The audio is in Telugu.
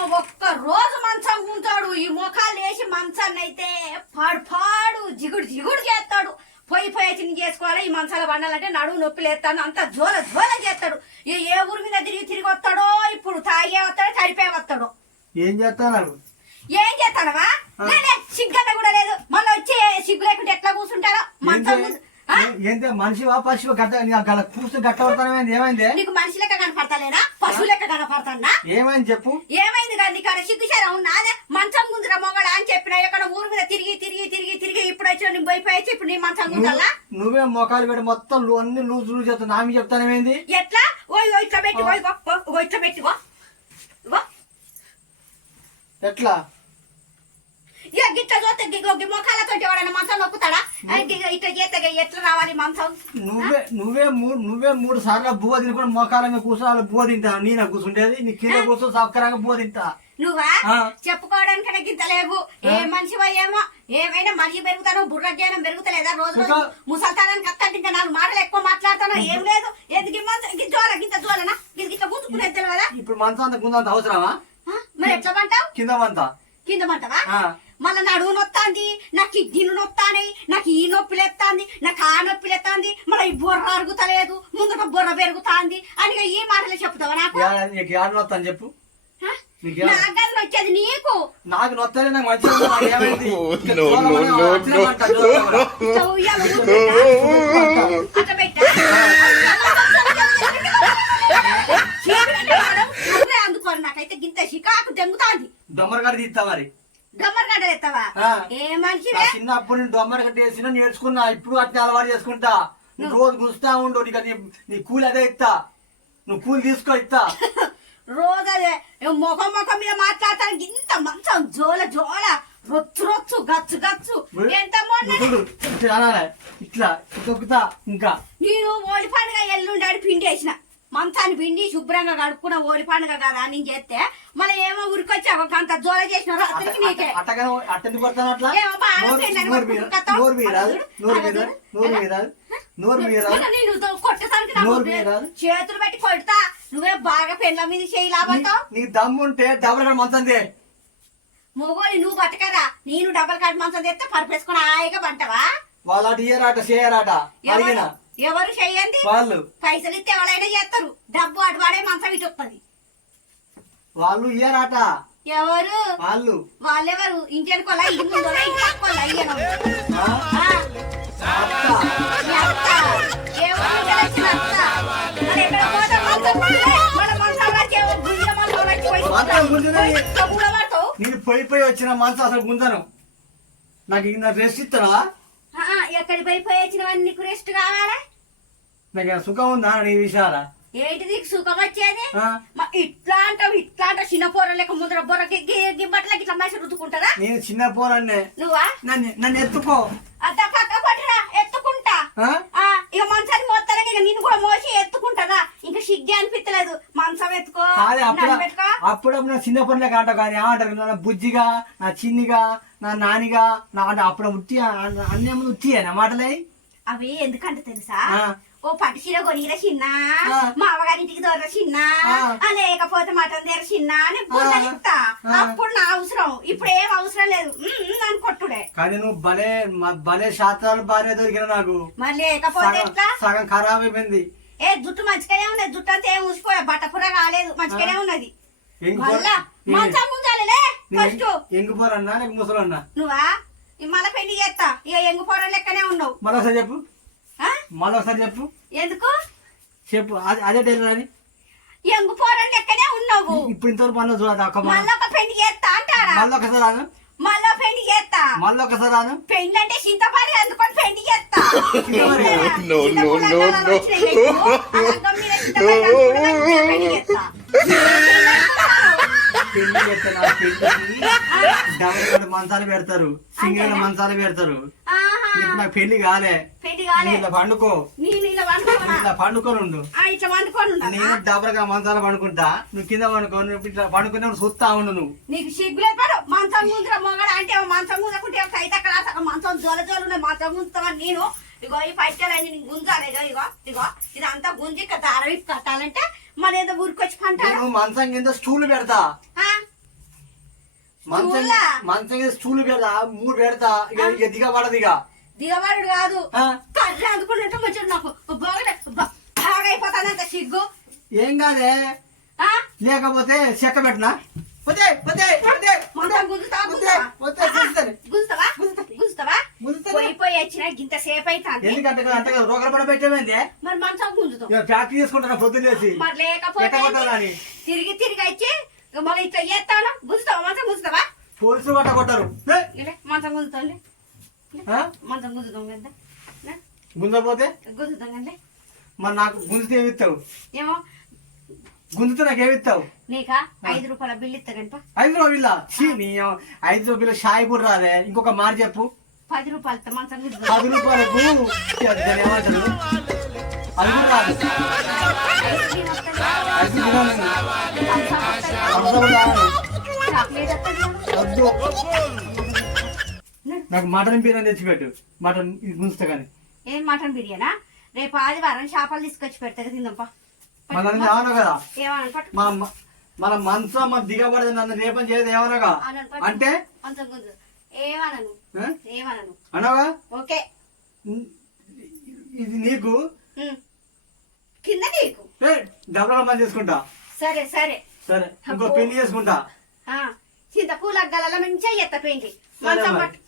ఏమో ఒక్క రోజు మంచం గుంతాడు ఈ ముఖాలు వేసి మంచాన్ని అయితే పాడు పాడు జిగుడు జిగుడు చేస్తాడు. పొయ్యి పొయ్యి చిన్న చేసుకోవాలి ఈ మంచాల పండాలంటే నడువు నొప్పి లేస్తాను. అంత జోల జోల చేస్తాడు. ఏ ఊరి మీద తిరిగి తిరిగి వస్తాడో ఇప్పుడు తాగే వస్తాడో చనిపోయి వస్తాడో. ఏం చేస్తాను ఏం చేస్తాడవా నేనే సిగ్గన్న కూడా లేదు. మళ్ళీ వచ్చి సిగ్గు లేకుంటే ఎట్లా కూర్చుంటారో? మంచం? ఏంటే మనిషివా పశువు? గట్ట గల కూర్చొని గట్ట ఏమైంది? నీకు మనిషి లెక్క కనపడతలేనా పశువు లెక్క కనపడతానా ఏమైంది చెప్పు. ఏమైంది కానీ నీకు అక్కడ సిగ్గుచారా ఉన్నాదే మంచం గుంజురా మొగడా అని చెప్పిన ఎక్కడ ఊరు మీద తిరిగి తిరిగి తిరిగి తిరిగి ఇప్పుడు వచ్చి నేను పోయిపోయి ఇప్పుడు నీ మంచం గుంజాలా నువ్వు- నువ్వే మొఖాలు పెట్టి మొత్తం అన్ని లూజు లూజు చేస్తావు నా మీద చెప్తానేమైంది ఎట్లా? ఓయ్ ఇట్లా పెట్టుకో ఇగో ఓ, ఇట్లా పెట్టుకో. ఇగో. ఎట్లా? ఇక గిట్ల చూస్తే ఇగో ఈ ఇట్లా చేస్తే ఎట్లా రావాలి మంచం నువ్వే నువ్వే మూడు నువ్వే మూడు సార్లు బువ్వ తినుకుని మొఖాల మీద కూర్చోవాలి బువ్వ తింటా నీ నాకు కూర్చుంటేది నీ కింద కూర్చొని సక్కరంగా బువ్వ తింటా. నువ్వా? ఆ. చెప్పుకోవడానికనే గింత లేవు. ఏ మనిషివో ఏమో ఏమైనా మనిషి పెరుగుతాను బుర్ర జ్ఞానం పెరుగుతలేదా? రోజు రోజు? ముసల్తానానికి అత్తంటే ఇంకా నాలుగు మాటలు ఎక్కువ మాట్లాడతాను ఏం లేదు. ఎందుకు మంచం గింత జోల గింత జోలనా ఇది గిట్ల గుంజుకునేది తెలియదా ఇప్పుడు మంచం అంత గుందంత అవసరమా? మరి ఎట్లా పంటావు కింద మంతా కింద మంటవా ఆ. మళ్ళా నడువు నొత్తాంది నాకు కిడ్నీలు నొత్తాని నాకు ఈ నొప్పి లేస్తాంది నాకు ఆ నొప్పి లేస్తాంది మళ్ళీ ఈ బుర్ర అరుగుతలేదు ముందుట బుర్ర పెరుగుతాంది అని ఈ మాటలు చెప్తావా నాకు? నొత్తాను చెప్పు? నీకు వచ్చేది నీకు? నాకు నొత్తలే నాకు మంచిగా అందుకోరు నాకైతే గింత చికాకు దెంగుతాంది. దొమ్మరగడ్డ తీస్తా మరి దమ్మర్ గడ్డ ఎత్తావా ఆ. ఏ నా మనిషివే చిన్నప్పుడు నేను దొమ్మరగడ్డ వేసిన నేర్చుకున్నా ఇప్పుడు అట్లా అలవాటు చేసుకుంటా. నువ్వు రోజు గుస్తా ఉండు నీకు అది- నీ కూలి అదే ఇస్తా. నువ్వు కూలి తీసుకో ఇస్తా. రోజు అదే ముఖం ముఖం మీద మాట్లాడతానికి ఇంత మంచం జోల జోల రొచ్చు రొచ్చు గచ్చు గచ్చు. ఎంత ఇట్లా ఇంకా. నేను ఓలి పండుగ ఎల్లుండాడు పిండి వేసిన. మంచాన్ని పిండి శుభ్రంగా కడుక్కున్న ఓలి పండుగ కదా అని చేస్తే మళ్ళీ ఏమో ఉరికొచ్చావు అంత జోల చేసిన రాత్రికి నీకే. చేతులు పెట్టి కొడతా. నువ్వే బాగా పెళ్ళ మీద చేయి లాభంతావు నీ దమ్ము ఉంటే డబ్బులు కూడా మంచందే మొగోని నువ్వు బతకరా. నేను డబల్ కార్డ్ మంచం తెస్తే పరిపేసుకుని హాయిగా పంటవా? వాళ్ళు ఇయ్యరాట చేయరాట అడిగిన? ఎవరు చెయ్యండి వాళ్ళు. పైసలు ఇస్తే ఎవరైనా చేస్తారు. డబ్బు అటు వాడే మంచం ఇటు వస్తుంది. వాళ్ళు ఇయ్యరాట. ఎవరు? వాళ్ళు. వాళ్ళెవరు? ఇంటి ఇంటి. నేను పోయి పోయి వచ్చిన మనసు అసలు గుంజను. నాకు ఇంకా రెస్ట్ ఇస్తానా ఆ, ఎక్కడికి పోయి వచ్చినవన్నీ నీకు రెస్ట్ కావాలా? నాకు సుఖం ఉందా నీ విషయాల? ఏంటి నీకు సుఖం వచ్చేది? ఇట్లా అంటావు ఇట్లా అంటావు చిన్న పోర లెక్క ముందర బొర్ర గిబ్బట్లకి ఇట్లా మసి రుద్దుకుంటారా నేను చిన్న పోరాన్నే. నువ్వా? నన్ను నన్ను ఎత్తుకో. అద్ద పక్క పట్టురా ఎత్తుకుంటా. ఇక మంచాన్ని ఇక నిన్ను కూడా మోసి ఎత్తుకుంటారా ఇంకా సిగ్గే అనిపించలేదు మంచం ఎత్తుకో అప్పుడప్పుడు నా చిన్న పనులే అంటావు కానీ ఏమంటారు నా బుజ్జిగా నా చిన్నిగా నా నానిగా నా అంటే అప్పుడు ఉట్టి అన్ని ఉట్టి నా మాటలే? అవి ఎందుకంటే తెలుసా. ఓ పట్టు చీర కొనిరా చిన్న. మా అమ్మగారింటికి దొర చిన్న లేకపోతే మటన్ దగ్గర చిన్న అని బుర్రనిస్తా ఆ. అప్పుడు నా అవసరం. ఇప్పుడు ఏం అవసరం లేదు. అని కొట్టుడే. కానీ నువ్వు భలే భలే శాస్త్రాలు బాగానే దొరికిన నాకు. మరి లేకపోతే సగం ఎట్లా? సగం ఖరాబ్ అయిపోయింది. ఏ జుట్టు మంచిగానే ఉన్నది. జుట్టు అంతా ఏం ఊసిపోయా? బట్టపుర కాలేదు. మంచిగానే ఉన్నది. మళ్ళా మంచం ముందాలే ఫస్ట్. ఎంగిపోరన్నా ముసలన్నా? నువ్వా? మళ్ళా పెళ్ళి చేస్తా. ఇక ఎంగు పోర లెక్కనే ఉన్నావు. మళ్ళీ చెప్పు? మళ్ళీ ఒకసారి చెప్పు. ఎందుకు? చెప్పు. అదే అదే టైలర్ అని ఎంగు పోర లెక్కనే ఉన్నావు. ఇప్పుడు ఇంతవరకు పనులు చూడదు అక్క మళ్ళా ఒక పెళ్ళి చేస్తా అంటారా? మళ్ళీ ఒకసారి రాను. మళ్ళా పెళ్ళి చేస్తా. మళ్ళీ ఒకసారి రాను పెళ్ళి అంటే చింతపడి అందుకొని పెళ్ళి చేస్తా. పెళ్ళి బెడ్ మంచాలు పెడతారు. సింగిల్ మంచాలు పెడతారు. ఇప్పుడు నాకు పెళ్ళి కాలే. ఇలా పండుకో. ఇలా పండుకొని? ఉండు ఇట్లా? నేను డబల్గా మంచాలు పండుకుంటా. నువ్వు కింద పండుకో. నువ్వు ఇట్లా పండుకున్నప్పుడు చూస్తా ఉండు నువ్వు. నీకు సిగ్గులేదు మంచం ముందర మొగడ అంటే మంచం ముందకుంటే అక్కడ మంచం జోల జోలు ఉన్నాయి మంచం ముంచుతామని నేను? ఇగో ఈ పైసలన్నీ నీకు గుంజాలి. ఇగో ఇగో ఇగో ఇదంతా గుంజి దారవి కట్టాలంటే మన ఏదో ఊరికొచ్చి పంట మంచం కింద స్టూల్ పెడతా. మంచం? మంచం స్టూల్ పెడతా మూడు పెడతా ఇక ఇక దిగ పడదు ఇక. దిగబడు కాదు? కర్ర అందుకున్నట్టు మంచిగా నాకు. బాగా సిగ్గు. ఏం కాదే? లేకపోతే చెక్క పెట్టనా? పోతే పోతే పోతే పోతే పోతే గుంజుతాను. గుంజుతావా? గుంజుతావా? గుంజుతాను. పోయి పోయి వచ్చిన గింత సేపు అవుతుంది ఎందుకంటే కదా అంతే కదా రోగల పడ పెట్టేమైంది? మరి మంచం గుంజుతాం. ఇక ఫ్యాక్టరీ చేసుకుంటాను పొద్దున్న లేచి మరి లేకపోతే? తిరిగి తిరిగి వచ్చి ఇక మళ్ళీ ఇట్లా చేస్తాను గుంజుతావా మంచం గుంజుతావా పోలీసులు పట్ట కొట్టారు. మంచం గుంజుతాంలే? మంచం గుంజుతాం కదా. గుంజపోతే? గుంజుతాం కదా. మరి నాకు గుంజితే ఏమి ఇస్తావు ఏమో? గుంజితే నాకు ఏమి ఇస్తావు నీకా ఐదు రూపాయల బిల్లు ఇస్తా కనుక. ఐదు రూపాయల ఐదు రూపాయల షాయి కూడా రాదే. ఇంకొక మాట చెప్పు. పది రూపాయలు మంచం గుంజుతాం పది రూపాయలకు? ఏమంటారు అది కూడా రాదు నాకు మటన్ బిర్యానీ తెచ్చిపెట్టు. మటన్ ఇది గుంజుతా కానీ. ఏం మటన్ బిర్యానా? రేపు ఆదివారం చేపలు తీసుకొచ్చి పెడతా తిందాంపా మన ఏమన్నా కదా మన మన మనసు మన దిగబడదు నన్ను రేపం చేయదు ఏమనగా. అంటే? ఏమనను? ఏమనను? అనగా ఓకే. ఇది నీకు? డబ్బులు మంది చేసుకుంటా. సరే సరే. సరే ఇంకో. పెళ్ళి చేసుకుంటా. ఆ చింత పూల గల మంచిగా ఎత్త మంచం. పట్టు.